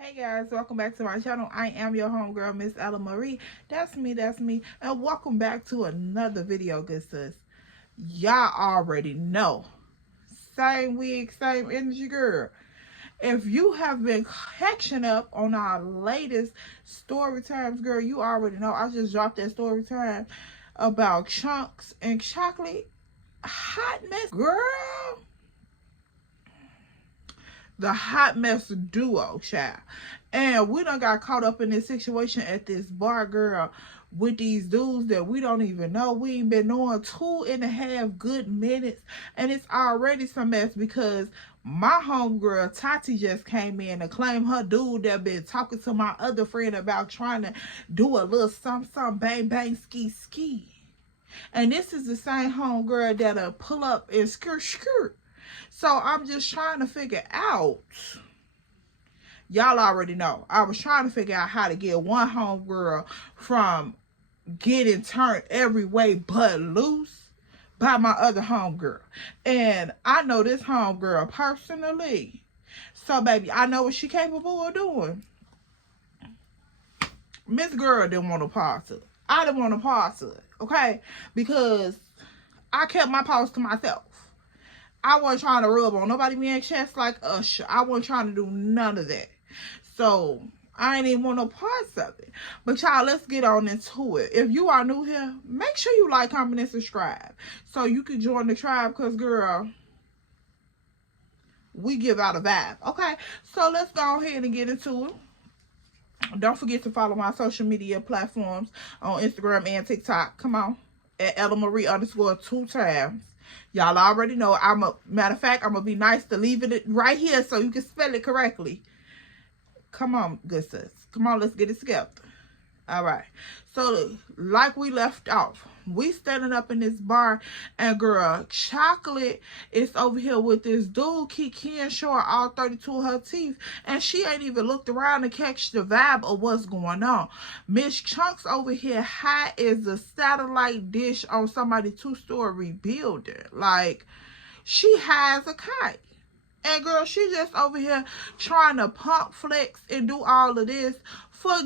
Hey guys, welcome back to my channel. I am your homegirl, Miss Ella Marie. That's me. And welcome back to another video, good sis. Y'all already know. Same wig, same energy, girl. If you have been catching up on our latest story times, girl, you already know. I just dropped that story time about chunks and chocolate. Hot mess, girl. The hot mess duo, child. And we done got caught up in this situation at this bar, girl, with these dudes that we don't even know. We ain't been knowing 2.5 good minutes, and it's already some mess because my homegirl Tati just came in and claimed her dude that been talking to my other friend about trying to do a little some bang bang ski. And this is the same homegirl that'll pull up and skirt. So I'm just trying to figure out, y'all already know, I was trying to figure out how to get one homegirl from getting turned every way but loose by my other homegirl. And I know this homegirl personally. So baby, I know what she capable of doing. Miss Girl didn't want to pause it. I didn't want to pause it, okay? Because I kept my pause to myself. I wasn't trying to rub on nobody being chest like Usher. I wasn't trying to do none of that. So, I ain't even want no parts of it. But y'all, let's get on into it. If you are new here, make sure you like, comment, and subscribe. So you can join the tribe because, girl, we give out a vibe. Okay? So, let's go ahead and get into it. Don't forget to follow my social media platforms on Instagram and TikTok. Come on. At @EllaMarie_2 times. Y'all already know. Matter of fact, I'm gonna be nice to leave it right here so you can spell it correctly. Come on, good sis. Come on, let's get it together. All right. So, like we left off, we standing up in this bar, and girl, Chocolate is over here with this dude, Kiki, showing all 32 of her teeth, and she ain't even looked around to catch the vibe of what's going on. Miss Chunks over here high as a satellite dish on somebody's 2-story building. Like, she has a kite. And girl, she just over here trying to pump flex and do all of this for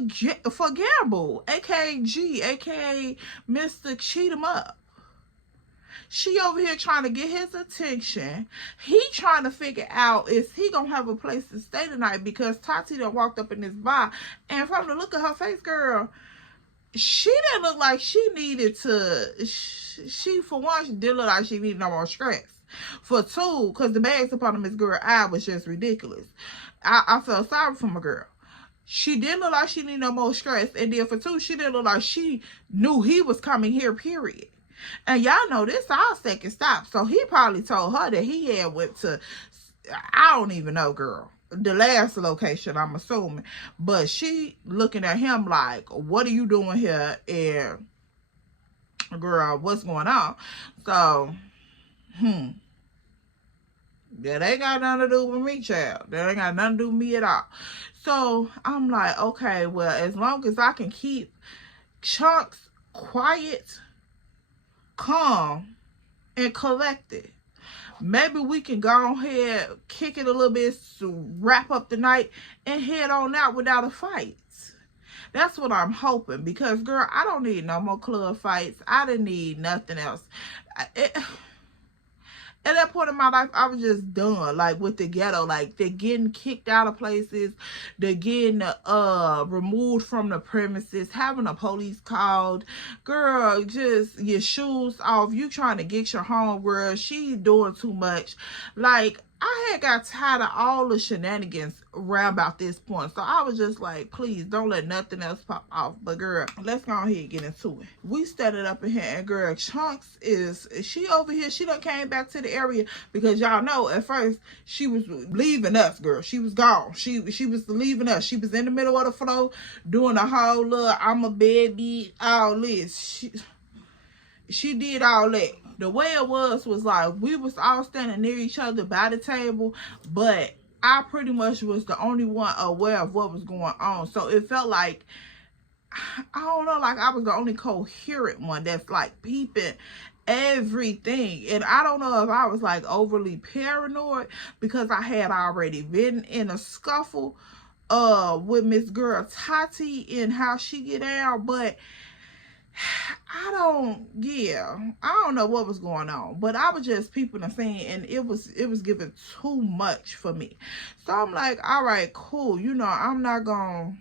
Gamble, aka G, aka Mr. Cheat 'em Up. She over here trying to get his attention. He trying to figure out, is he gonna have a place to stay tonight? Because Tati done walked up in this bar, and from the look of her face, girl, she didn't look like she needed to. She for one, she didn't look like she needed no more stress. For two, because the bags up on Miss Girl eye was just ridiculous. I felt sorry for my girl. She didn't look like she needed no more stress. And then for two, she didn't look like she knew he was coming here, period. And y'all know this our second stop. So he probably told her that he had went to, I don't even know, girl, the last location, I'm assuming. But she looking at him like, what are you doing here? And girl, what's going on? So, that ain't got nothing to do with me, child. That ain't got nothing to do with me at all. So, I'm like, okay, well, as long as I can keep Chunks quiet, calm, and collected, maybe we can go ahead, kick it a little bit to wrap up the night and head on out without a fight. That's what I'm hoping. Because, girl, I don't need no more club fights. I didn't need nothing else. At that point in my life, I was just done, like, with the ghetto. Like, they're getting kicked out of places. They're getting removed from the premises. Having the police called. Girl, just your shoes off. You trying to get your home, girl. She doing too much. Like, I had got tired of all the shenanigans around about this point. So I was just like, please, don't let nothing else pop off. But girl, let's go ahead and get into it. We started up in here, and girl, Chunks she over here. She done came back to the area because y'all know at first she was leaving us, girl. She was gone. She was leaving us. She was in the middle of the floor doing a whole little, I'm a baby, all this. She did all that. The way it was like we was all standing near each other by the table, but I pretty much was the only one aware of what was going on. So it felt like, I don't know, like I was the only coherent one that's like peeping everything. And I don't know if I was like overly paranoid because I had already been in a scuffle with Miss Girl Tati and how she get down, but I don't know what was going on, but I was just peeping and seeing, and it was giving too much for me. So I'm like, all right, cool, you know, I'm not gonna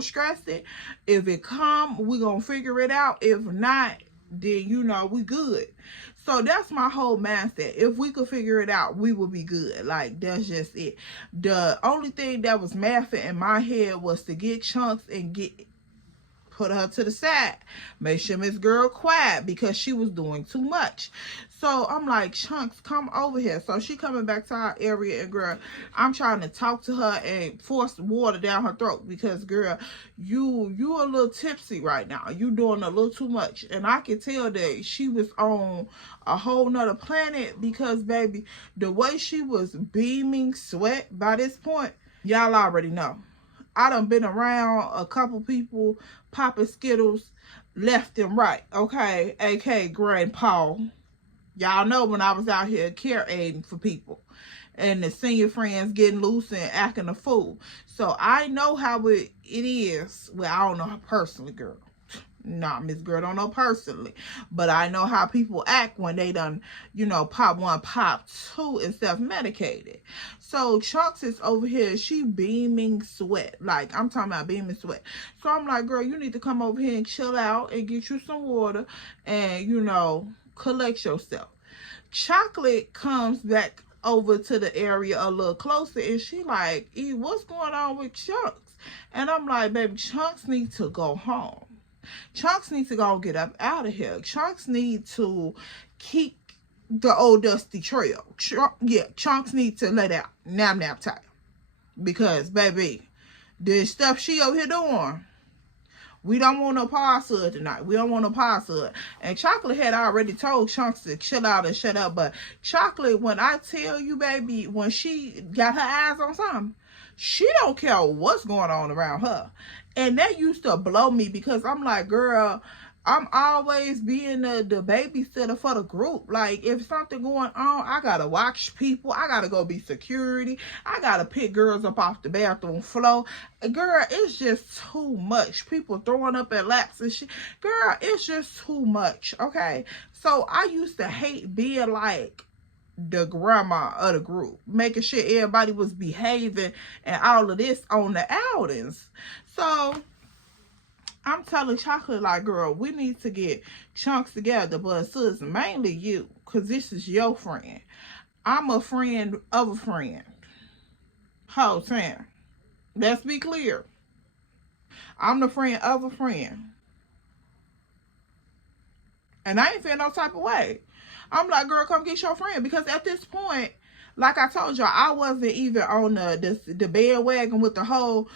stress it. If it come, we gonna figure it out. If not, then you know we good. So that's my whole mindset. If we could figure it out, we will be good. Like, that's just it. The only thing that was mathing in my head was to get Chunks and put her to the side. Make sure Miss Girl quiet because she was doing too much. So I'm like, Chunks, come over here. So she coming back to our area, and girl, I'm trying to talk to her and force water down her throat because, girl, you a little tipsy right now. You doing a little too much. And I could tell that she was on a whole nother planet because, baby, the way she was beaming sweat by this point, y'all already know. I done been around a couple people popping Skittles left and right, okay? A.K.A. Grandpa. Y'all know when I was out here care aiding for people. And the senior friends getting loose and acting a fool. So I know how it is. Well, I don't know her personally, girl. Nah, Miss Girl don't know personally. But I know how people act when they done, you know, pop one, pop two, and self-medicated. So Chunks is over here. She beaming sweat. Like, I'm talking about beaming sweat. So I'm like, girl, you need to come over here and chill out and get you some water and, you know, collect yourself. Chocolate comes back over to the area a little closer, and she like, E, what's going on with Chunks? And I'm like, baby, Chunks need to go home. Chunks needs to go get up out of here. Chunks need to keep the old dusty trail. Chunks need to let out nap time. Because, baby, the stuff she over here doing, we don't want no parcel tonight. We don't want no parcel. And Chocolate had already told Chunks to chill out and shut up. But Chocolate, when I tell you, baby, when she got her eyes on something, she don't care what's going on around her. And that used to blow me because I'm like, girl, I'm always being the babysitter for the group. Like, if something going on, I gotta watch people. I gotta go be security. I gotta pick girls up off the bathroom floor. Girl, it's just too much. People throwing up at laps and shit. Girl, it's just too much, okay? So I used to hate being like the grandma of the group, making sure everybody was behaving and all of this on the outings. So I'm telling Chocolate, like, girl, we need to get Chunks together, but sis, mainly you, because this is your friend. I'm a friend of a friend. Whole time. Let's be clear. I'm the friend of a friend. And I ain't feeling no type of way. I'm like, girl, come get your friend. Because at this point, like I told y'all, I wasn't even on the bandwagon with the whole,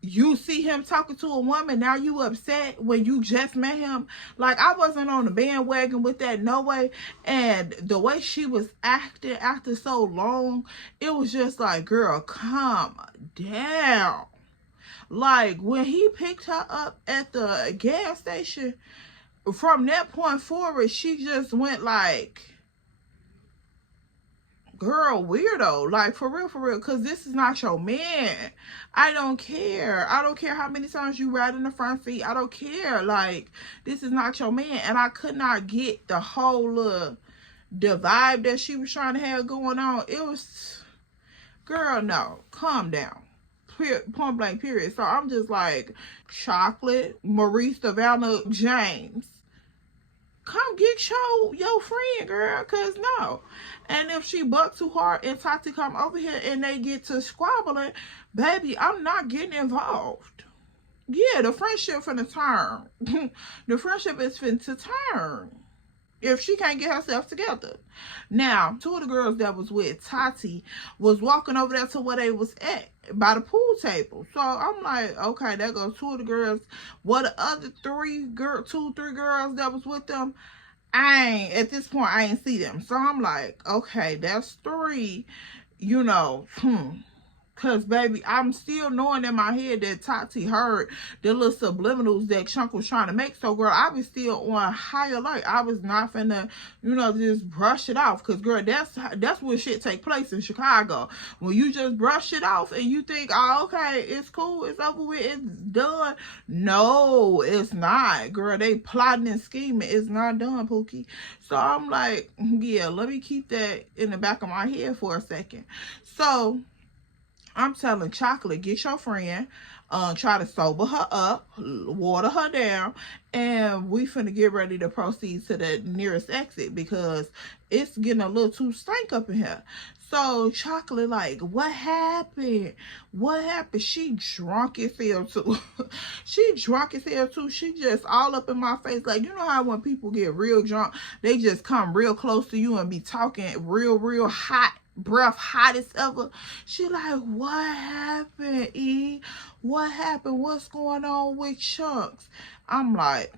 you see him talking to a woman, now you upset when you just met him. Like, I wasn't on the bandwagon with that, no way. And the way she was acting after so long, it was just like, girl, calm down. Like, when he picked her up at the gas station, from that point forward, she just went like, girl, weirdo. Like, for real, because this is not your man. I don't care. I don't care how many times you ride in the front seat. I don't care. Like, this is not your man. And I could not get the whole the vibe that she was trying to have going on. It was, girl, no, calm down. Point blank, period. So I'm just like, Chocolate, Maurice, Savannah, James, come get your friend, girl, because no. And if she bucked too hard and Tati come over here and they get to squabbling, baby, I'm not getting involved. Yeah, the friendship finna turn. The friendship is finna turn if she can't get herself together. Now, two of the girls that was with Tati was walking over there to where they was at, by the pool table. So I'm like, okay, there goes two of the girls. What the other two, three girls that was with them, at this point, I ain't see them. So I'm like, okay, that's three, you know, Cause baby, I'm still knowing in my head that Tati heard the little subliminals that Chunk was trying to make. So girl, I was still on high alert. I was not finna, you know, just brush it off. Cause girl, that's where shit take place in Chicago. When you just brush it off and you think, oh, okay, it's cool, it's over with, it's done. No, it's not, girl. They plotting and scheming. It's not done, Pookie. So I'm like, yeah, let me keep that in the back of my head for a second. So I'm telling Chocolate, get your friend, try to sober her up, water her down, and we finna get ready to proceed to the nearest exit because it's getting a little too stank up in here. So Chocolate like, what happened? What happened? She drunk as hell too. She drunk as hell too. She just all up in my face. Like, you know how when people get real drunk, they just come real close to you and be talking real hot. Breath hot as ever. She like, what happened, E? What happened? What's going on with Chunks? I'm like,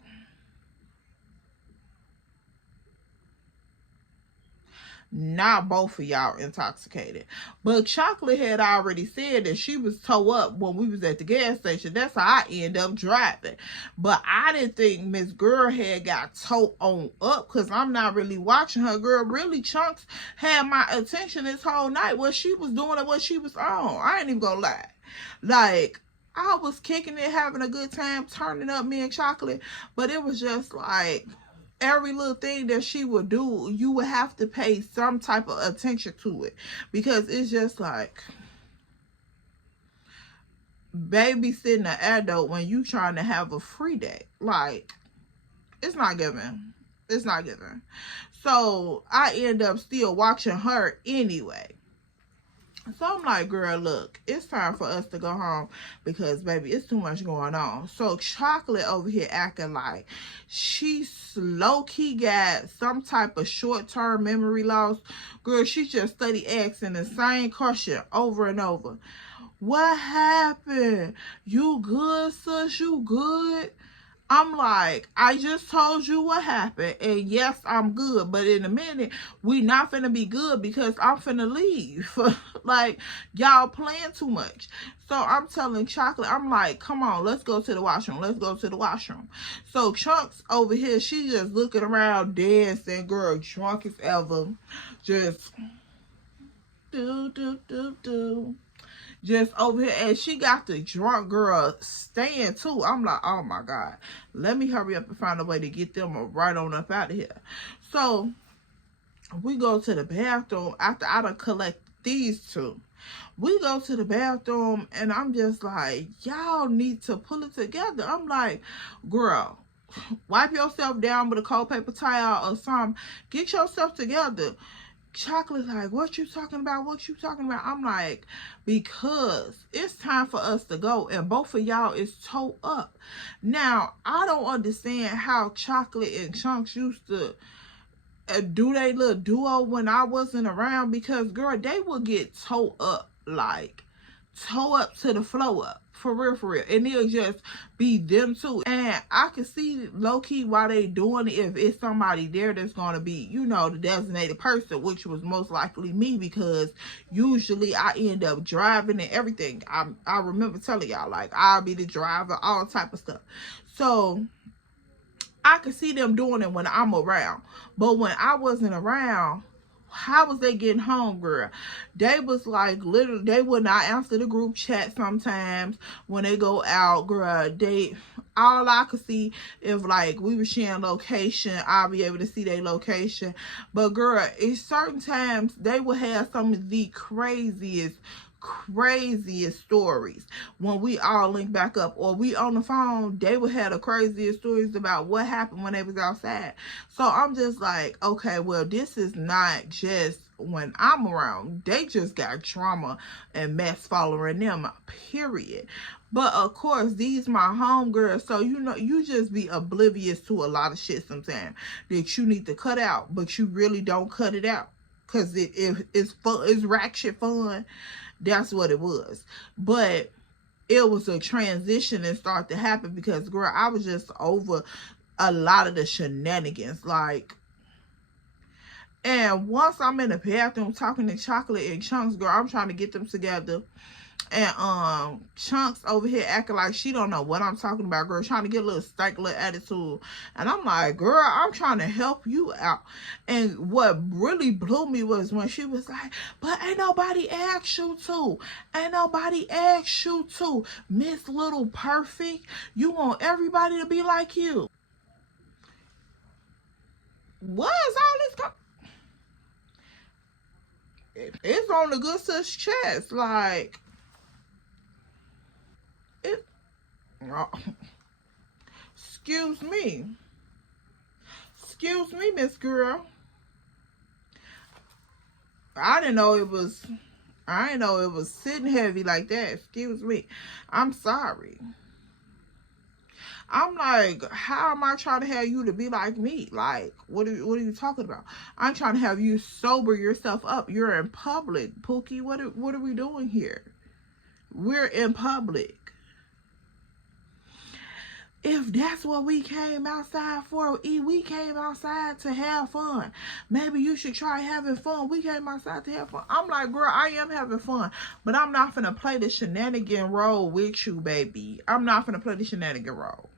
not both of y'all intoxicated. But Chocolate had already said that she was toe up when we was at the gas station. That's how I end up driving. But I didn't think Miss Girl had got toe on up because I'm not really watching her. Girl, really, Chunks had my attention this whole night. What she was doing and what she was on. I ain't even gonna lie. Like, I was kicking it, having a good time, turning up me and Chocolate. But it was just like, every little thing that she would do, you would have to pay some type of attention to it. Because it's just like, babysitting an adult when you trying to have a free day. Like, it's not given. It's not given. So, I end up still watching her anyway. So I'm like, girl, look, it's time for us to go home because, baby, it's too much going on. So Chocolate over here acting like she low-key got some type of short-term memory loss. Girl, she just study asking the same question over and over. What happened? You good, sis? You good? I'm like, I just told you what happened, and yes, I'm good, but in a minute, we not finna be good because I'm finna leave. Like, y'all playing too much. So I'm telling Chocolate, I'm like, come on, let's go to the washroom. Let's go to the washroom. So Chunks over here, she just looking around, dancing, girl, drunk as ever. Just do. Just over here, and she got the drunk girl staying too. I'm like, oh my God, let me hurry up and find a way to get them right on up out of here. So we go to the bathroom after I done collect these two. We go to the bathroom and I'm just like, y'all need to pull it together. I'm like, girl, wipe yourself down with a cold paper towel or something. Get yourself together. Chocolate like, what you talking about? What you talking about? I'm like, because it's time for us to go and both of y'all is toe up. Now, I don't understand how Chocolate and Chunks used to do they little duo when I wasn't around, because girl, they would get toe up, like toe up to the flow up. For real. And it'll just be them two. And I can see low-key why they doing it if it's somebody there that's going to be, you know, the designated person, which was most likely me, because usually I end up driving and everything. I remember telling y'all, like, I'll be the driver, all type of stuff. So I could see them doing it when I'm around. But when I wasn't around, how was they getting home, girl? They was like, literally, they would not answer the group chat sometimes when they go out, girl. All I could see, if like we were sharing location, I'll be able to see their location. But girl, in certain times, they would have some of the craziest stories when we all link back up, or we on the phone. They would have the craziest stories about what happened when they was outside. So I'm just like, okay, well, this is not just when I'm around. They just got trauma and mess following them, period. But of course, these my homegirls, so you know, you just be oblivious to a lot of shit sometimes that you need to cut out, but you really don't cut it out because it's fun, it's rack shit fun. That's what it was. But it was a transition and start to happen because, girl, I was just over a lot of the shenanigans. Like, and once I'm in the bathroom talking to Chocolate and Chunks, girl, I'm trying to get them together. And Chunks over here acting like she don't know what I'm talking about, girl, trying to get a little stank, little attitude. And I'm like, girl, I'm trying to help you out. And what really blew me was when she was like, but ain't nobody asked you to. Ain't nobody asked you to. Miss Little Perfect, you want everybody to be like you. What is all this? It's on the good sis chest. Like, it. Oh, excuse me. Excuse me, Miss Girl. I didn't know it was sitting heavy like that. Excuse me. I'm sorry. I'm like, how am I trying to have you to be like me? Like, what are you talking about? I'm trying to have you sober yourself up. You're in public, Pookie. What are we doing here? We're in public. If that's what we came outside for, we came outside to have fun. Maybe you should try having fun. We came outside to have fun. I'm like, girl, I am having fun, but I'm not finna play the shenanigan role with you, baby. I'm not finna play the shenanigan role.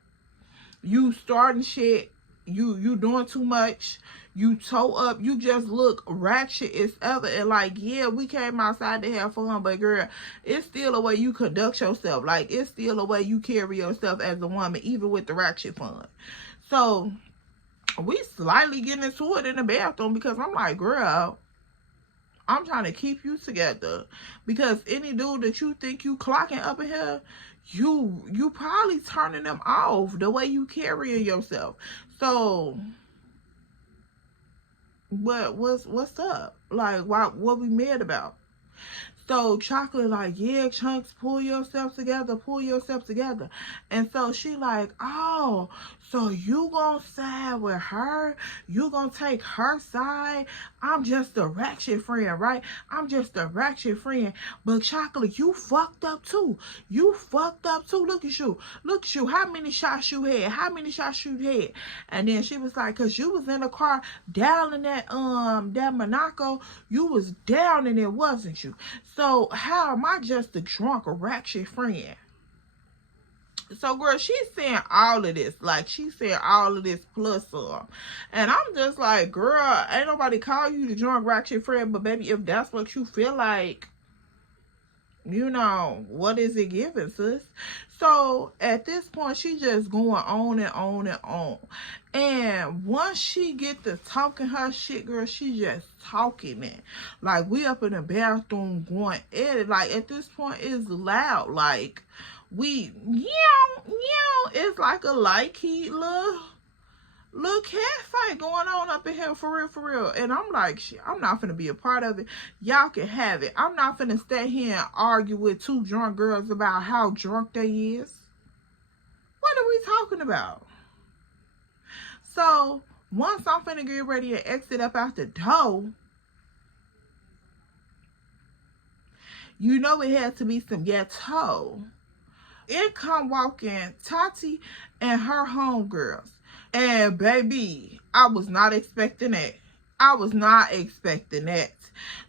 You starting shit. You doing too much. You toe up. You just look ratchet as ever. And like, yeah, we came outside to have fun, but girl, it's still a way you conduct yourself. Like, it's still a way you carry yourself as a woman, even with the ratchet fun. So we slightly getting into it in the bathroom because I'm like, girl, I'm trying to keep you together, because any dude that you think you clocking up in here, you probably turning them off the way you carrying yourself. So what's up? Like, what we mad about? So Chocolate like, yeah, Chunks, pull yourself together, pull yourself together. And so she like, oh, so you gonna side with her? You gonna take her side? I'm just a ratchet friend, right? I'm just a ratchet friend. But Chocolate, you fucked up too. You fucked up too. Look at you. Look at you. How many shots you had? How many shots you had? And then she was like, cause you was in the car down in that Monaco. You was down in it, wasn't you? So how am I just a drunk, ratchet friend? So, girl, she's saying all of this. Like, she's saying all of this plus some. And I'm just like, girl, ain't nobody call you the drunk, ratchet friend. But, baby, if that's what you feel like, you know, what is it giving, sis? So, at this point, she just going on and on and on. And once she get to talking her shit, girl, she just talking it. Like, we up in the bathroom going at it. Like, at this point, it's loud. Like, we, it's like a light-key little cat fight going on up in here, for real. And I'm like, shit, I'm not finna be a part of it. Y'all can have it. I'm not finna stay here and argue with two drunk girls about how drunk they is. What are we talking about? So, once I'm finna get ready to exit up out the door, you know it had to be some ghetto. In come walking Tati and her homegirls. And baby, I was not expecting that. I was not expecting that.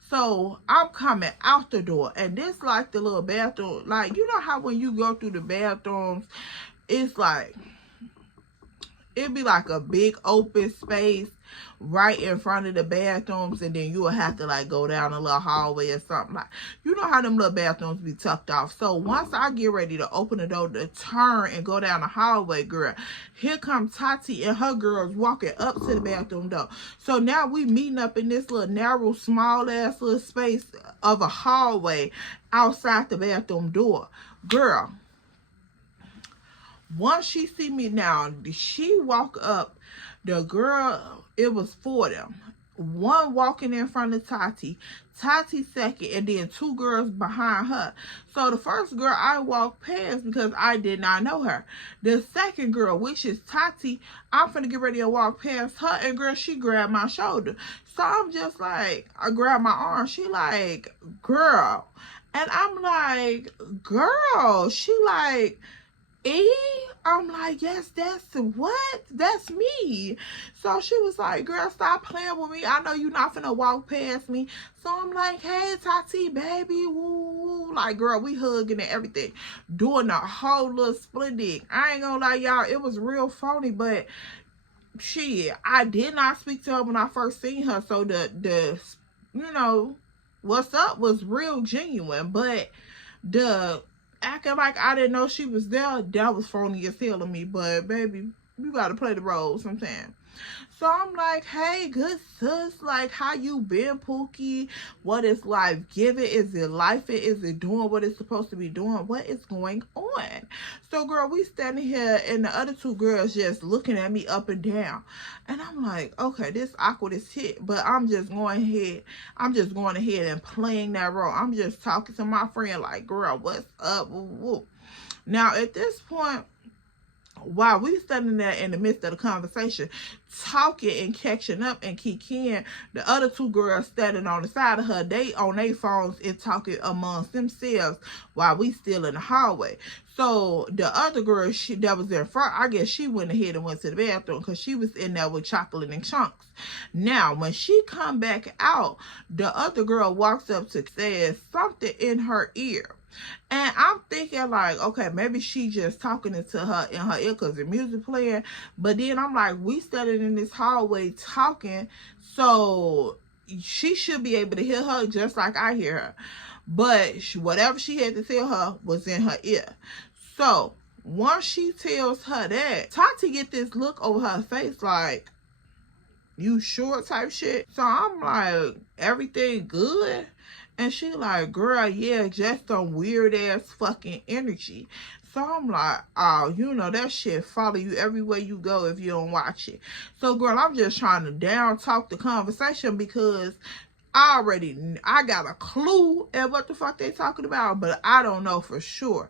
So I'm coming out the door, and this like the little bathroom. Like, you know how when you go through the bathrooms, it's like, it'd be like a big open space right in front of the bathrooms, and then you'll have to like go down a little hallway or something. Like, you know how them little bathrooms be tucked off. So once I get ready to open the door to turn and go down the hallway, girl, here come Tati and her girls walking up to the bathroom door. So now we meeting up in this little narrow, small ass little space of a hallway outside the bathroom door. Girl, once she see me now, she walk up. The girl, it was four of them. One walking in front of Tati, Tati second, and then two girls behind her. So the first girl I walked past because I did not know her. The second girl, which is Tati, I'm finna get ready to walk past her, and girl, she grabbed my shoulder. So I'm just like, I grabbed my arm. She like, girl. And I'm like, girl. She like, I'm like, yes, that's what? That's me. So she was like, girl, stop playing with me. I know you're not finna walk past me. So I'm like, hey, Tati, baby, woo, woo. Like, girl, we hugging and everything. Doing the whole little split dick. I ain't gonna lie, y'all, it was real phony, but shit, I did not speak to her when I first seen her. So the you know, what's up was real genuine, but the acting like I didn't know she was there, that was phony as hell to me. But baby, you gotta play the role sometimes. So I'm like, hey, good sis, like, how you been, Pookie? What is life giving? Is it life? Is it doing what it's supposed to be doing? What is going on? So, girl, we standing here, and the other two girls just looking at me up and down. And I'm like, okay, this awkward as shit, but I'm just going ahead and playing that role. I'm just talking to my friend like, girl, what's up? Woo, woo. Now, at this point, while we standing there in the midst of the conversation, talking and catching up and kicking, the other two girls standing on the side of her, they on their phones and talking amongst themselves while we still in the hallway. So the other girl that was in front, I guess she went ahead and went to the bathroom because she was in there with chocolate and chunks. Now, when she come back out, the other girl walks up to say something in her ear. And I'm thinking like, okay, maybe she just talking into her in her ear because the music playing. But then I'm like, we standing in this hallway talking, so she should be able to hear her just like I hear her. But whatever she had to tell her was in her ear. So once she tells her that, Tati get this look over her face like, you sure type shit. So I'm like, everything good? And she like, girl, yeah, just some weird ass fucking energy. So I'm like, oh, you know, that shit follow you everywhere you go if you don't watch it. So, girl, I'm just trying to down talk the conversation because I got a clue at what the fuck they talking about, but I don't know for sure.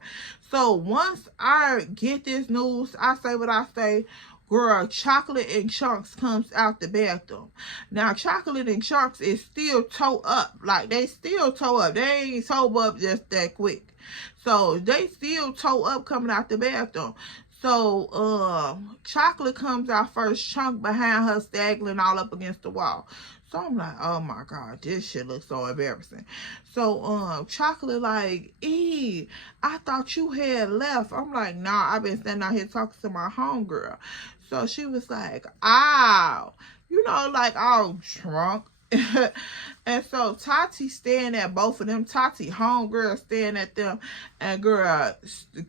So once I get this news, I say what I say. Girl, Chocolate and Chunks comes out the bathroom. Now, Chocolate and Chunks is still toe up. Like, they still toe up. They ain't toe up just that quick. So, they still toe up coming out the bathroom. So, Chocolate comes out first, Chunk behind her, staggering all up against the wall. So, I'm like, oh my God, this shit looks so embarrassing. So, Chocolate like, I thought you had left. I'm like, nah, I've been standing out here talking to my homegirl. So she was like, ow, you know, like all drunk. And so Tati staring at both of them. Tati, homegirl, staring at them. And girl,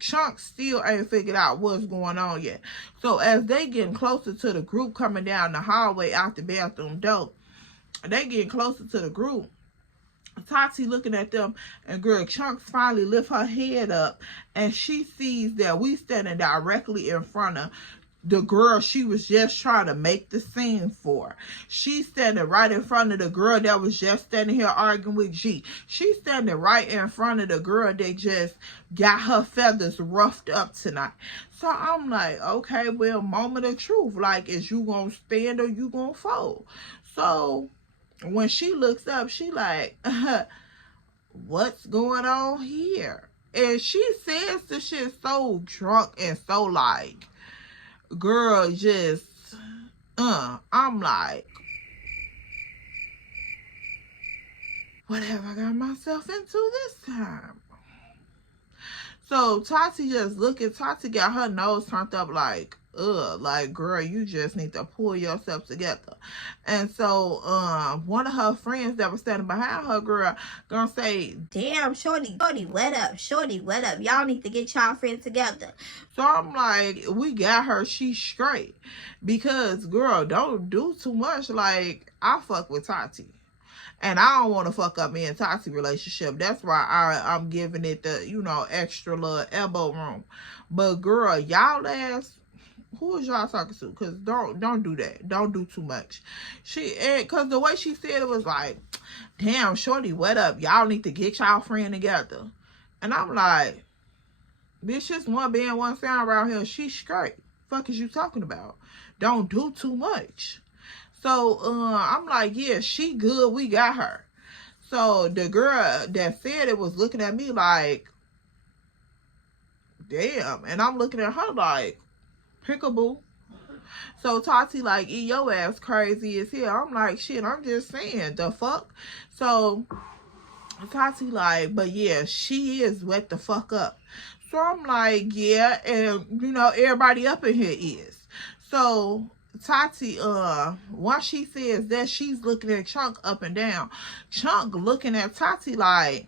Chunk still ain't figured out what's going on yet. So as they getting closer to the group coming down the hallway out the bathroom door, they getting closer to the group. Tati looking at them, and girl, Chunks finally lift her head up, and she sees that we standing directly in front of the girl she was just trying to make the scene for. She's standing right in front of the girl that was just standing here arguing with G. She's standing right in front of the girl that just got her feathers roughed up tonight. So I'm like, okay, well, moment of truth. Like, is you gonna stand or you gonna fold? So when she looks up, she like, what's going on here? And she says the shit so drunk and so like, girl, just, I'm like, what have I got myself into this time? So Tati just looking, Tati got her nose turned up like, like, girl, you just need to pull yourself together. And so one of her friends that was standing behind her, girl, gonna say, damn, shorty, what up? Shorty, what up? Y'all need to get y'all friends together. So I'm like, we got her, she's straight. Because, girl, don't do too much. Like, I fuck with Tati. And I don't want to fuck up me and Tati relationship. That's why I'm giving it the, you know, extra little elbow room. But, girl, y'all ass, who is y'all talking to? Because don't do that. Don't do too much. Because the way she said it was like, damn, shorty, what up? Y'all need to get y'all friend together. And I'm like, bitch, just one band, one sound around here. She's straight. Fuck is you talking about? Don't do too much. So, I'm like, yeah, she good. We got her. So, the girl that said it was looking at me like, damn. And I'm looking at her like, peekaboo. So Tati like, your ass crazy as hell. I'm like, shit, I'm just saying, the fuck? So Tati like, but yeah, she is wet the fuck up. So I'm like, yeah, and you know, everybody up in here is. So Tati, once she says that, she's looking at Chunk up and down. Chunk looking at Tati like,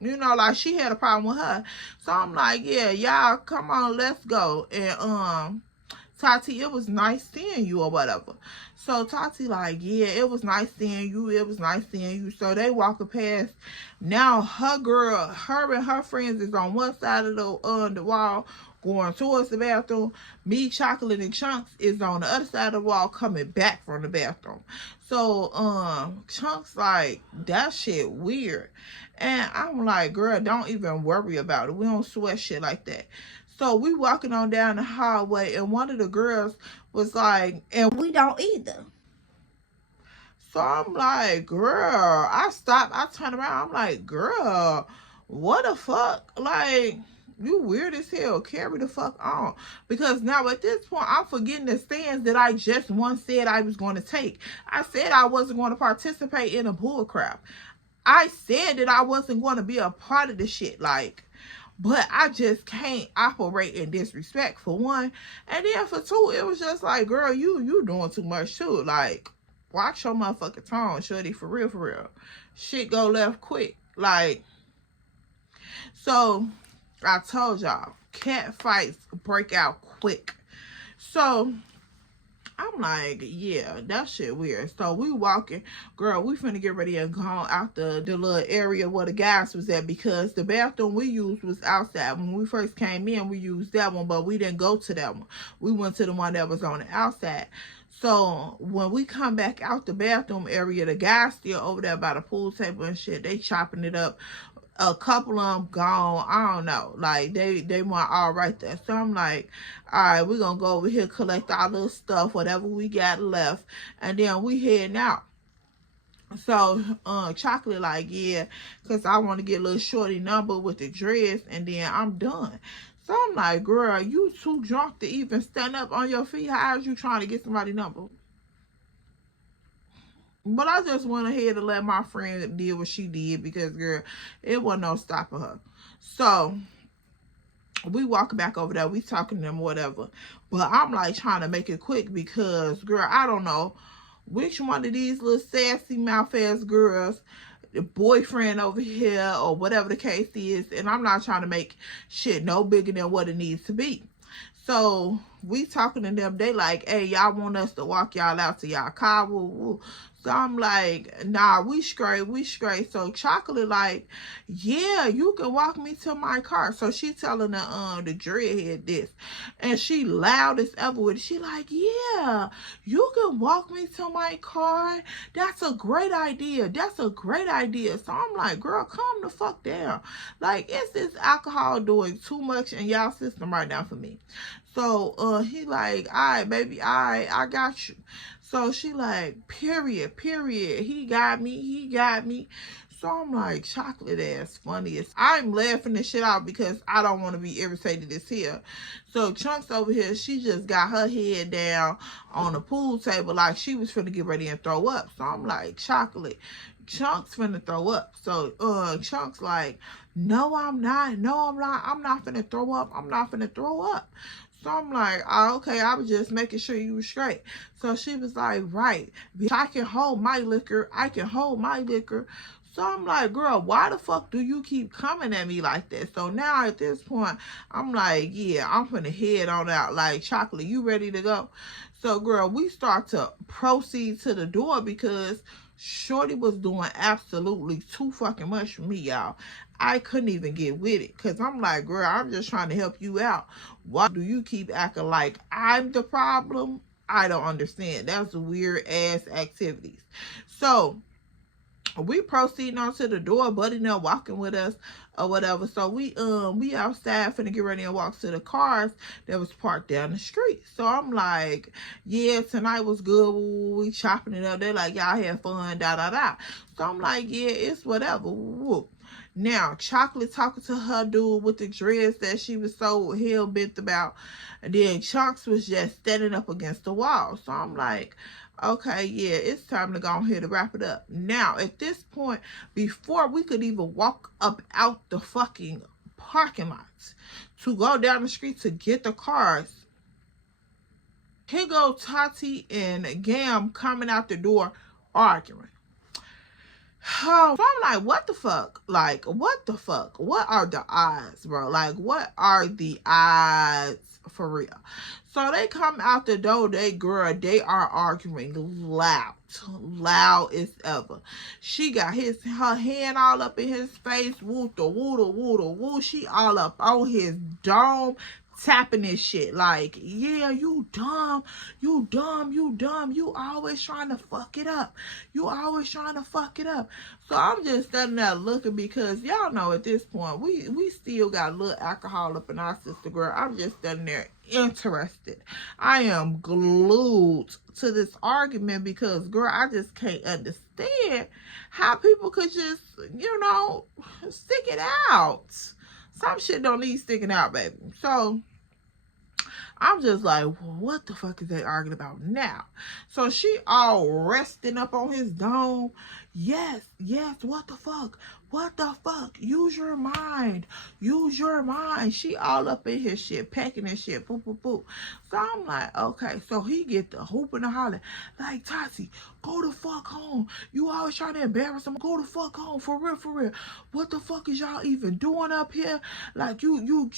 you know, like she had a problem with her. So I'm like, yeah, y'all, come on, let's go. And Tati, it was nice seeing you or whatever. So Tati like, yeah, it was nice seeing you. It was nice seeing you. So they walking past. Now her and her friends is on one side of the wall going towards the bathroom. Me, Chocolate, and Chunks is on the other side of the wall coming back from the bathroom. So Chunks like, that shit weird. And I'm like, girl, don't even worry about it. We don't sweat shit like that. So we walking on down the hallway, and one of the girls was like, and we don't either. So I'm like, girl, I stopped, I turn around, I'm like, girl, what the fuck? Like, you weird as hell, carry the fuck on. Because now at this point, I'm forgetting the stands that I just once said I was going to take. I said I wasn't going to participate in a bull crap. I said that I wasn't going to be a part of the shit, like, but I just can't operate in disrespect, for one. And then for two, it was just like, girl, you doing too much too. Like, watch your motherfucking tone, shorty, for real, for real. Shit go left quick. Like, so I told y'all, cat fights break out quick. So I'm like, yeah, that shit weird. So we walking, girl, we finna get ready and go out the little area where the guys was at, because the bathroom we used was outside. When we first came in, we used that one, but we didn't go to that one. We went to the one that was on the outside. So when we come back out the bathroom area, the guys still over there by the pool table and shit. They chopping it up. A couple of them gone. I don't know. Like, they weren't all right there. So I'm like, all right, we're going to go over here, collect our little stuff, whatever we got left. And then we heading out. So, Chocolate like, yeah, because I want to get a little shorty number with the dress, and then I'm done. So I'm like, girl, you too drunk to even stand up on your feet. How is you trying to get somebody's number? But I just went ahead and let my friend deal what she did, because, girl, it wasn't no stopping her. So we walk back over there. We talking to them, whatever. But I'm like trying to make it quick, because, girl, I don't know which one of these little sassy mouth ass girls, the boyfriend over here or whatever the case is. And I'm not trying to make shit no bigger than what it needs to be. So we talking to them. They like, hey, y'all want us to walk y'all out to y'all car? Woo, woo. So I'm like, nah, we straight. So Chocolate like, yeah, you can walk me to my car. So she telling the dreadhead this, and she loud as ever with it. She like, yeah, you can walk me to my car. That's a great idea. That's a great idea. So I'm like, girl, calm the fuck down. Like, is this alcohol doing too much in y'all system right now for me? So he like, all right, baby, all right, I got you. So she like, period. He got me. So I'm like, Chocolate ass funniest. I'm laughing the shit out because I don't want to be irritated as hell. So Chunks over here, she just got her head down on the pool table like she was finna get ready and throw up. So I'm like, Chocolate, Chunks finna throw up. So Chunks like, no, I'm not. I'm not finna throw up. So I'm like, oh, okay, I was just making sure you were straight. So she was like, right, I can hold my liquor. So I'm like, girl, why the fuck do you keep coming at me like that? So now at this point, I'm like, yeah, I'm finna head on out. Like, Chocolate, you ready to go? So, girl, we start to proceed to the door, because shorty was doing absolutely too fucking much for me, y'all. I couldn't even get with it, because I'm like, girl, I'm just trying to help you out. Why do you keep acting like I'm the problem? I don't understand. That's weird ass activities. So we proceeding on to the door, Buddy now walking with us or whatever. So we outside finna get ready and walk to the cars that was parked down the street. So I'm like, yeah, tonight was good. We chopping it up. They're like, y'all had fun, da da da. So I'm like, yeah, it's whatever. Now, Chocolate talking to her dude with the dress that she was so hell-bent about. And then Chunks was just standing up against the wall. So I'm like, okay, yeah, it's time to go ahead and wrap it up. Now, at this point, before we could even walk up out the fucking parking lots to go down the street to get the cars, here go Tati and Gam coming out the door arguing. Oh, so I'm like, what the fuck? Like, what the fuck? What are the odds, bro? Like, what are the odds for real? So they come out the door, they are arguing loud as ever. She got her hand all up in his face, woo da woo da woo da woo. She all up on his dome, tapping this shit like, yeah, you dumb, you always trying to fuck it up. So I'm just standing there looking, because y'all know at this point we still got a little alcohol up in our sister, girl. I'm just standing there interested. I am glued to this argument because, girl, I just can't understand how people could just, stick it out. Some shit don't need sticking out, baby. So I'm just like, what the fuck is they arguing about now? So she all resting up on his dome. Yes, what the fuck? Use your mind. She all up in his shit, packing his shit, boop, boop, boop. So I'm like, okay. So he get the hooping and hollering, like, Tati, go the fuck home. You always trying to embarrass him. Go the fuck home, for real. What the fuck is y'all even doing up here? Like, you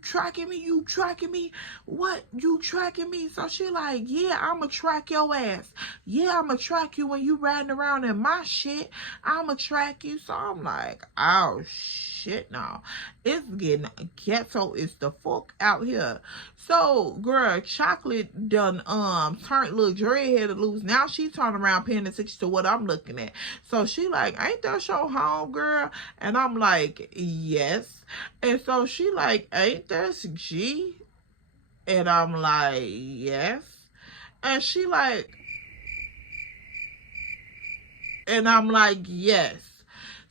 tracking me? What? You tracking me? So she like, yeah, I'ma track your ass. Yeah, I'ma track you when you riding around in my shit. I'ma track you. So I'm like, oh shit, no. It's getting ghetto. It's the fuck out here. So, girl, Chocolate done turned little dreadhead loose. Now she turned around paying attention to what I'm looking at. So she like, ain't that your home, girl? And I'm like, yes. And so she like, ain't that G? And I'm like, yes. And she like, and I'm like, yes.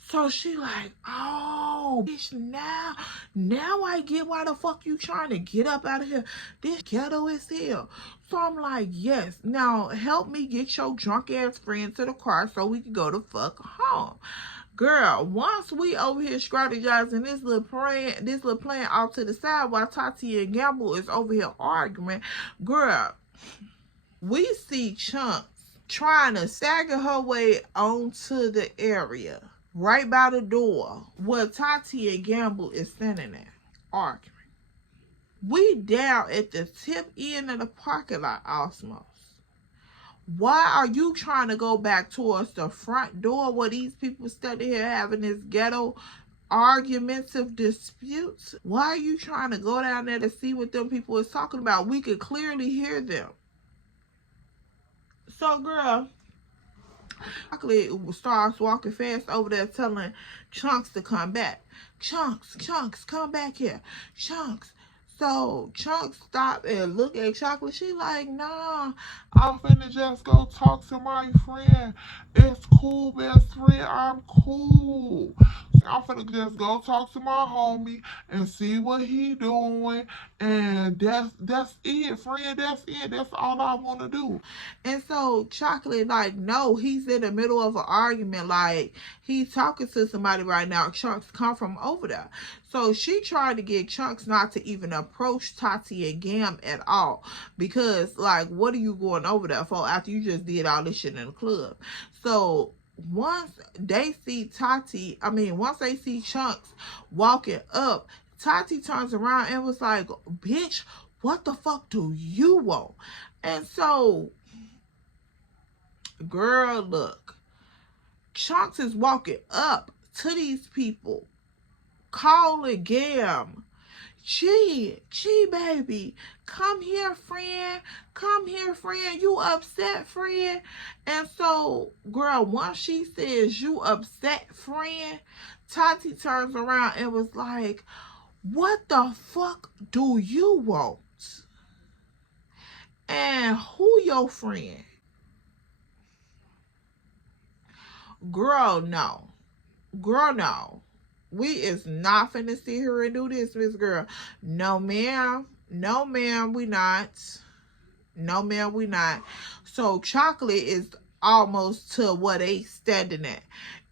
So she like, oh, bitch, now I get why the fuck you trying to get up out of here. This ghetto is here. So I'm like, yes. Now help me get your drunk ass friend to the car so we can go the fuck home. Girl, once we over here strategizing this little plan off to the side while Tati and Gamble is over here arguing, girl, we see Chunks trying to stagger her way onto the area right by the door where Tati and Gamble is standing there arguing. We down at the tip end of the parking lot, Osmos. Why are you trying to go back towards the front door where these people standing here having this ghetto argumentative disputes? Why are you trying to go down there to see what them people is talking about? We could clearly hear them. So, girl, Chocolate starts walking fast over there telling Chunks to come back. Chunks, come back here. Chunks. So Chunks stop and look at Chocolate. She like, nah, I'm finna just go talk to my friend. It's cool, best friend. I'm cool. I'm finna just go talk to my homie and see what he doing. And that's it, friend. That's it. That's all I want to do. And so Chocolate like, no, he's in the middle of an argument. Like, he's talking to somebody right now. Chunks come from over there. So she tried to get Chunks not to even approach Tati and Gam at all. Because, like, what are you going over there for after you just did all this shit in the club? So once they see Chunks walking up, Tati turns around and was like, bitch, what the fuck do you want? And so, girl, look, Chunks is walking up to these people, calling Gam, G, baby, come here, friend. You upset, friend? And so, girl, once she says, you upset, friend, Tati turns around and was like, what the fuck do you want? And who your friend? Girl, no. We is not finna sit here and do this, Miss Girl. No, ma'am. No, ma'am, we not. No, ma'am, we not. So Chocolate is almost to what they standing at.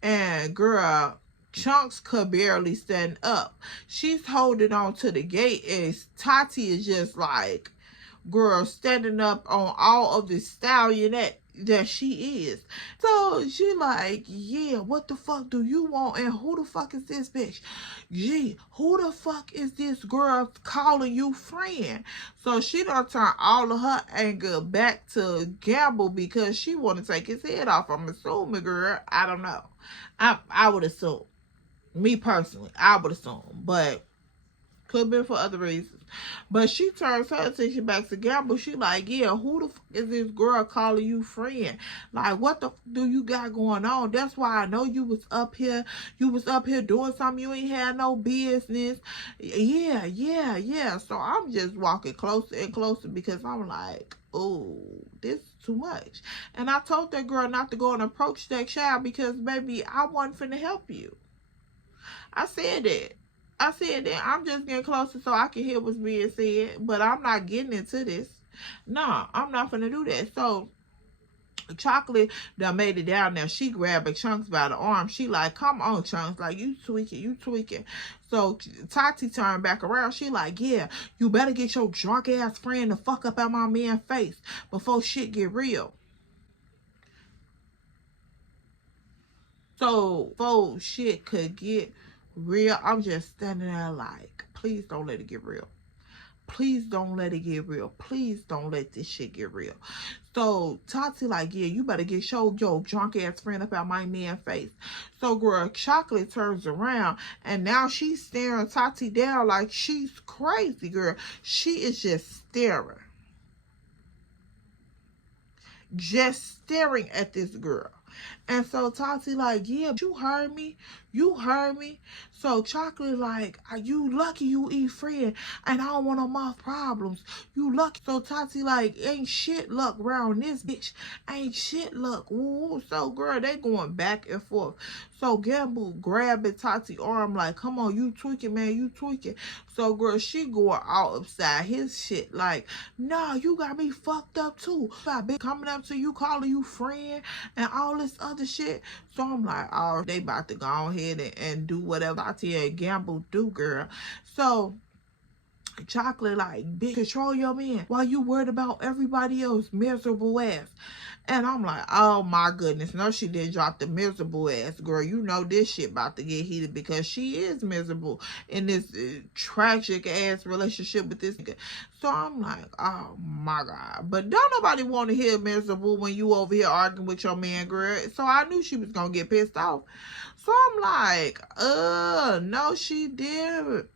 And girl, Chunks could barely stand up. She's holding on to the gate, and Tati is just like, girl, standing up on all of the stallionette that she is. So she like, yeah, what the fuck do you want? And who the fuck is this bitch? Gee, who the fuck is this girl calling you friend? So she done turn all of her anger back to Gamble because she want to take his head off. I'm assuming, girl. I don't know. I would assume. Me personally, I would assume. But could be for other reasons. But she turns her attention back to Gamble. She like, yeah, who the fuck is this girl calling you friend? Like, what the fuck do you got going on? That's why I know you was up here. You was up here doing something you ain't had no business. Yeah. So I'm just walking closer and closer because I'm like, oh, this is too much. And I told that girl not to go and approach that child because, baby, I wasn't finna help you. I said that. I'm just getting closer so I can hear what's being said, but I'm not getting into this. No, I'm not gonna do that. So Chocolate done made it down there. She grabbed Chunks by the arm. She like, come on, Chunks. Like, you tweaking. So Tati turned back around. She like, yeah, you better get your drunk ass friend the fuck up out my man's face before shit get real. So before shit could get real, I'm just standing there like, please don't let it get real. Please don't let it get real. Please don't let this shit get real. So Tati like, yeah, you better get your drunk ass friend up out my man's face. So girl, Chocolate turns around and now she's staring Tati down like she's crazy, girl. She is just staring. Just staring at this girl. And so Tati like, yeah, you heard me. So Chocolate like, are you lucky you eat friend and I don't want no more problems. You lucky. So Tati like, ain't shit luck around this bitch. Ain't shit luck. Ooh. So girl, they going back and forth. So Gamble grabbing Tati arm like, come on, you tweaking, man, you tweaking. So girl, she going all upside his shit like, nah, you got me fucked up too. I been coming up to you, calling you friend and all this other shit. So I'm like, oh, they about to go ahead and do whatever Tati and Gamble do, girl. So Chocolate like, bitch, control your man while you worried about everybody else miserable ass. And I'm like, oh my goodness. No, she didn't drop the miserable ass. Girl, you know this shit about to get heated because she is miserable in this tragic ass relationship with this nigga. So I'm like, oh my God. But don't nobody want to hear miserable when you over here arguing with your man, girl. So I knew she was going to get pissed off. So I'm like, no, she didn't.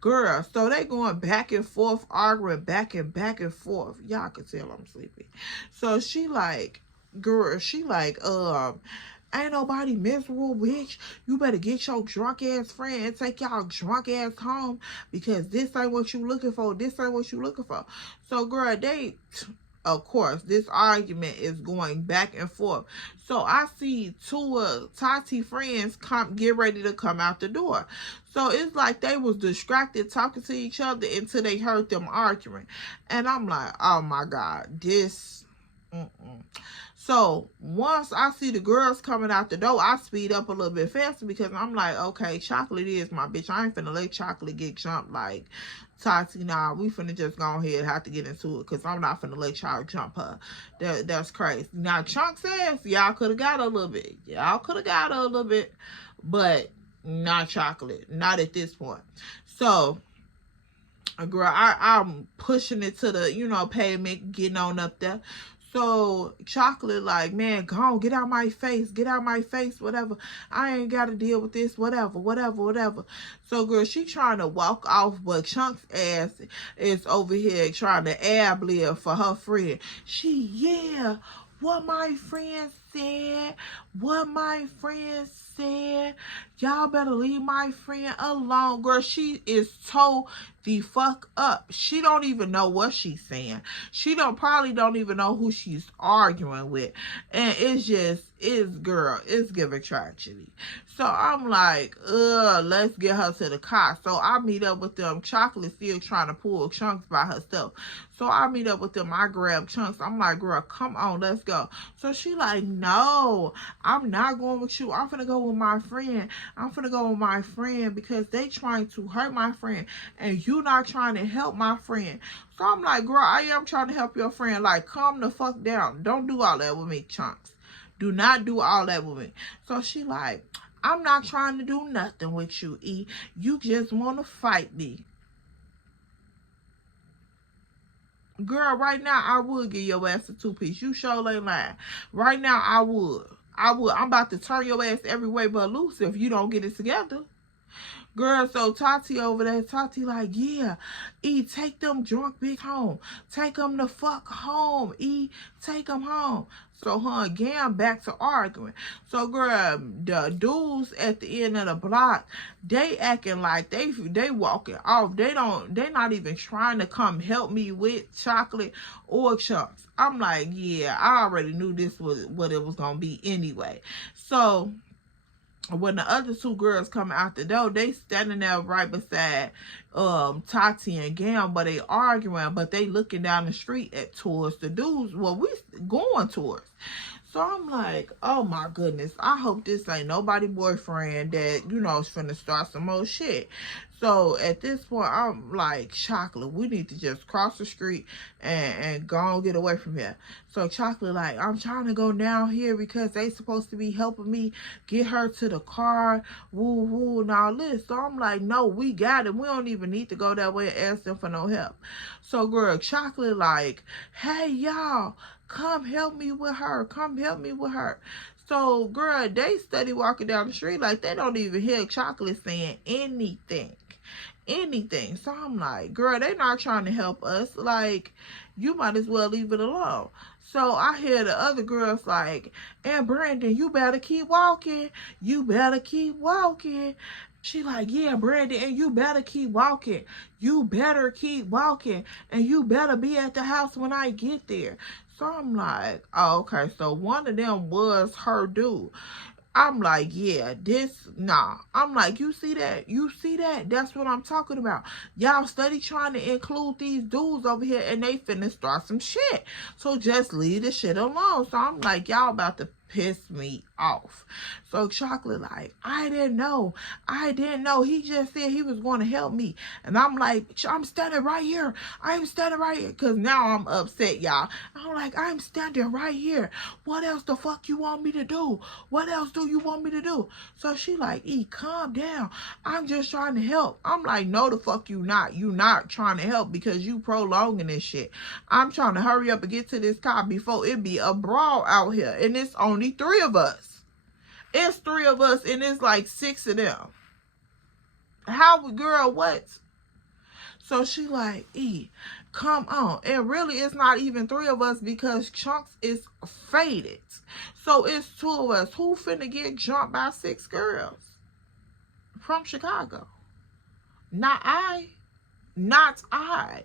Girl, so they going back and forth, arguing back and forth. Y'all can tell I'm sleepy. So she like, girl, she like, ain't nobody miserable, bitch. You better get your drunk ass friend and take y'all drunk ass home because this ain't what you looking for. This ain't what you looking for. So girl, of course, this argument is going back and forth. So I see two Tati friends get ready to come out the door. So it's like they was distracted talking to each other until they heard them arguing. And I'm like, oh my God, this... So once I see the girls coming out the door, I speed up a little bit faster because I'm like, okay, Chocolate is my bitch. I ain't finna let Chocolate get jumped like Tati. Nah, we finna just go ahead and have to get into it because I'm not finna let y'all jump her. That's crazy. Now, Chunk says y'all could have got her a little bit. Y'all could have got her a little bit, but not Chocolate. Not at this point. So, girl, I'm pushing it to the, pavement, getting on up there. So Chocolate like, man, go on, get out my face, whatever. I ain't got to deal with this, whatever. So girl, she trying to walk off, but Chunk's ass is over here trying to ad-lib for her friend. Yeah, what my friend said, what my friend said. Y'all better leave my friend alone. Girl, she is toe the fuck up. She don't even know what she's saying. She probably don't even know who she's arguing with. And it's giving tragedy. So I'm like, let's get her to the car. So I meet up with them. Chocolate still trying to pull Chunks by herself. So I meet up with them. I grab Chunks. I'm like, girl, come on, let's go. So she like, no, I'm not going with you. I'm finna go with my friend. I'm finna go with my friend because they trying to hurt my friend. And you not trying to help my friend. So I'm like, girl, I am trying to help your friend. Like, calm the fuck down. Don't do all that with me, Chunks. Do not do all that with me. So she like, I'm not trying to do nothing with you, E. You just want to fight me. Girl, right now, I would give your ass a 2-piece. You sure ain't lying. Right now, I would. I'm about to turn your ass every way but loose if you don't get it together. Girl, so Tati over there, Tati like, yeah, E, take them drunk bitch home. Take them the fuck home, E. Take them home. So her and Gam back to arguing. So girl, the dudes at the end of the block, they acting like they walking off. They not even trying to come help me with Chocolate or Chunks. I'm like, yeah, I already knew this was what it was gonna be anyway. So when the other two girls come out the door, they standing there right beside Tati and Gam, but they arguing, but they looking down the street towards the dudes. Well, we going towards. So I'm like, oh my goodness, I hope this ain't nobody boyfriend that, you know, is finna start some more shit. So at this point, I'm like, Chocolate, we need to just cross the street and go and get away from here. So Chocolate like, I'm trying to go down here because they supposed to be helping me get her to the car, woo woo and all this. So I'm like, no, we got it. We don't even need to go that way and ask them for no help. So girl, Chocolate like, hey y'all, come help me with her. Come help me with her. So, girl, they steady walking down the street like they don't even hear Chocolate saying anything. Anything. So, I'm like, girl, they not trying to help us. Like, you might as well leave it alone. So, I hear the other girls like, and Brandon, you better keep walking. You better keep walking. She like, yeah, Brandon, and you better keep walking. You better keep walking. And you better be at the house when I get there. So I'm like, oh, okay, so one of them was her dude. I'm like, yeah, nah. I'm like, you see that? You see that? That's what I'm talking about. Y'all steady trying to include these dudes over here and they finna start some shit. So just leave the shit alone. So I'm like, y'all about to piss me off. So Chocolate like, I didn't know. He just said he was going to help me. And I'm like, I'm standing right here. I'm standing right here. Because now I'm upset, y'all. I'm like, I'm standing right here. What else the fuck you want me to do? What else do you want me to do? So she like, E, calm down. I'm just trying to help. I'm like, no, the fuck you not. You not trying to help because you prolonging this shit. I'm trying to hurry up and get to this car before it be a brawl out here. And it's only 3 of us. It's 3 of us and it's like 6 of them. How, girl, what? So she like, E, come on. And really, it's not even 3 of us because Chunks is faded. So it's 2 of us. Who finna get jumped by 6 girls from Chicago? Not I. Not I.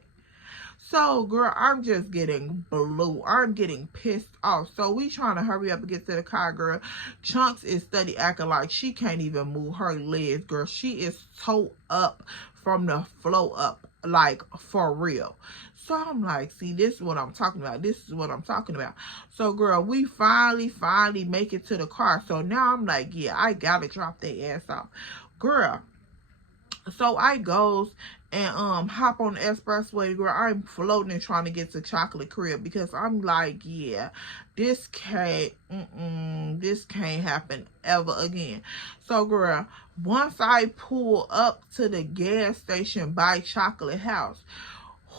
So, girl, I'm just getting blue. I'm getting pissed off. So, we trying to hurry up and get to the car, girl. Chunks is steady acting like she can't even move her legs, girl. She is toe up from the floor up, like, for real. So, I'm like, see, this is what I'm talking about. This is what I'm talking about. So, girl, we finally make it to the car. So, now I'm like, yeah, I gotta drop their ass off. Girl, so I goes and hop on the expressway, girl. I'm floating and trying to get to Chocolate crib because I'm like, yeah, this can't happen ever again. So, girl, once I pull up to the gas station by Chocolate house,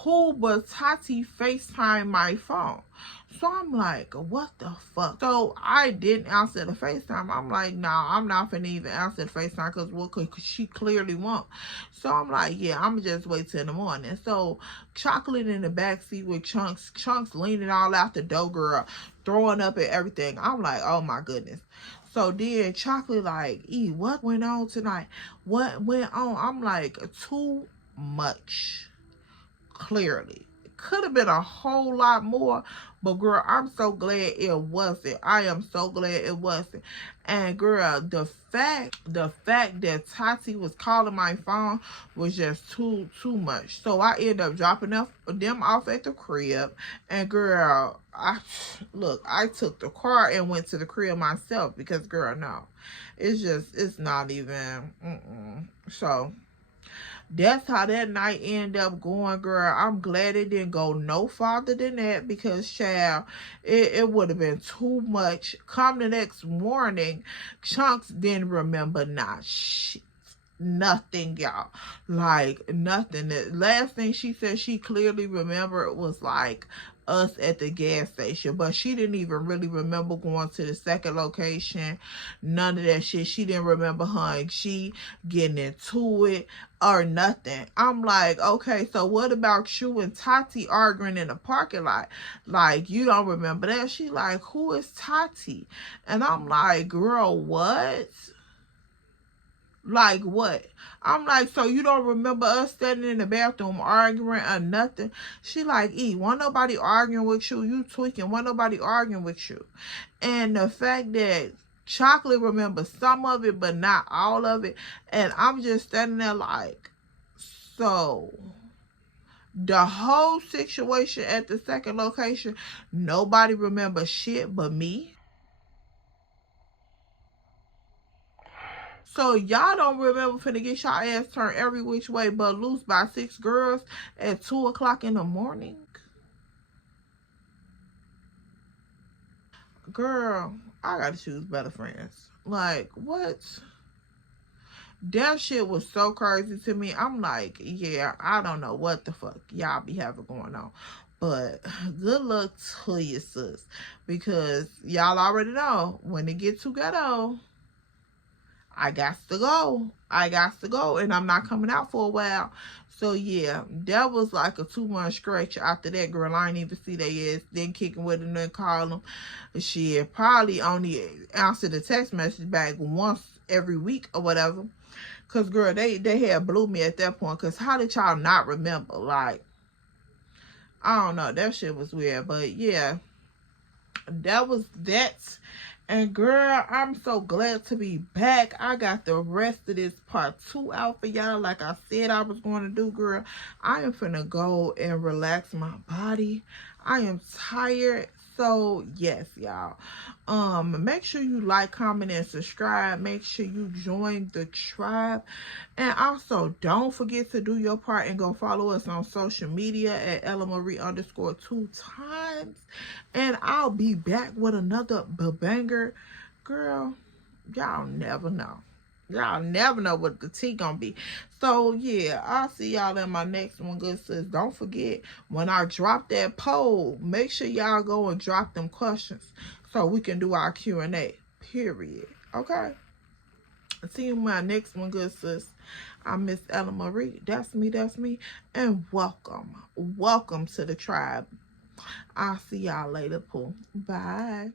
who but Tati FaceTime my phone. So I'm like, what the fuck? So I didn't answer the FaceTime. I'm like, nah, I'm not finna even answer the FaceTime because cause she clearly won't. So I'm like, yeah, I'm just wait till the morning. So Chocolate in the backseat with Chunks leaning all out the door, girl, throwing up and everything. I'm like, oh my goodness. So then Chocolate like, what went on tonight? What went on? I'm like, too much. Clearly. It could have been a whole lot more, but girl, I'm so glad it wasn't. I am so glad it wasn't. And girl, the fact that Tati was calling my phone was just too much. So I ended up dropping them off at the crib. And girl, I took the car and went to the crib myself because girl, no. It's not even So that's how that night ended up going, girl. I'm glad it didn't go no farther than that because, child, it would have been too much. Come the next morning, Chunks didn't remember shit. Nothing, y'all. Like, nothing. The last thing she said she clearly remembered was, like, us at the gas station, but she didn't even really remember going to the second location. None of that shit. She didn't remember her and she getting into it or nothing. I'm like, okay, so what about you and Tati arguing in the parking lot? Like, you don't remember that? She like, who is Tati? And I'm like, girl, what? Like what? I'm like, so you don't remember us standing in the bathroom arguing or nothing? She like, wasn't nobody arguing with you? You tweaking. Wasn't nobody arguing with you? And the fact that Chocolate remembers some of it, but not all of it. And I'm just standing there like, so the whole situation at the second location, nobody remembers shit but me. So y'all don't remember finna get y'all ass turned every which way but loose by 6 girls at 2 o'clock in the morning? Girl, I gotta choose better friends. Like, what? That shit was so crazy to me. I'm like, yeah, I don't know what the fuck y'all be having going on. But good luck to you, sis. Because y'all already know when it gets too ghetto, I got to go. And I'm not coming out for a while. So yeah, that was like a 2-month stretch. After that, girl, I ain't even see their ass. Then kicking with them and call them. She probably only answered the text message back once every week or whatever. Cause girl, they had blew me at that point. Cause how did y'all not remember? Like, I don't know. That shit was weird. But yeah, that was that. And girl, I'm so glad to be back. I got the rest of this part 2 out for y'all like I said I was going to do, girl. I am finna go and relax my body. I am tired. So yes, y'all. Make sure you like, comment, and subscribe. Make sure you join the tribe. And also, don't forget to do your part and go follow us on social media at @EllaMarie_2 times. And I'll be back with another banger. Girl, y'all never know. Y'all never know what the tea gonna be. So yeah, I'll see y'all in my next one, good sis. Don't forget, when I drop that poll, make sure y'all go and drop them questions so we can do our Q&A, period. Okay? See you in my next one, good sis. I'm Miss Ella Marie. That's me. And welcome to the tribe. I'll see y'all later, Pooh. Bye.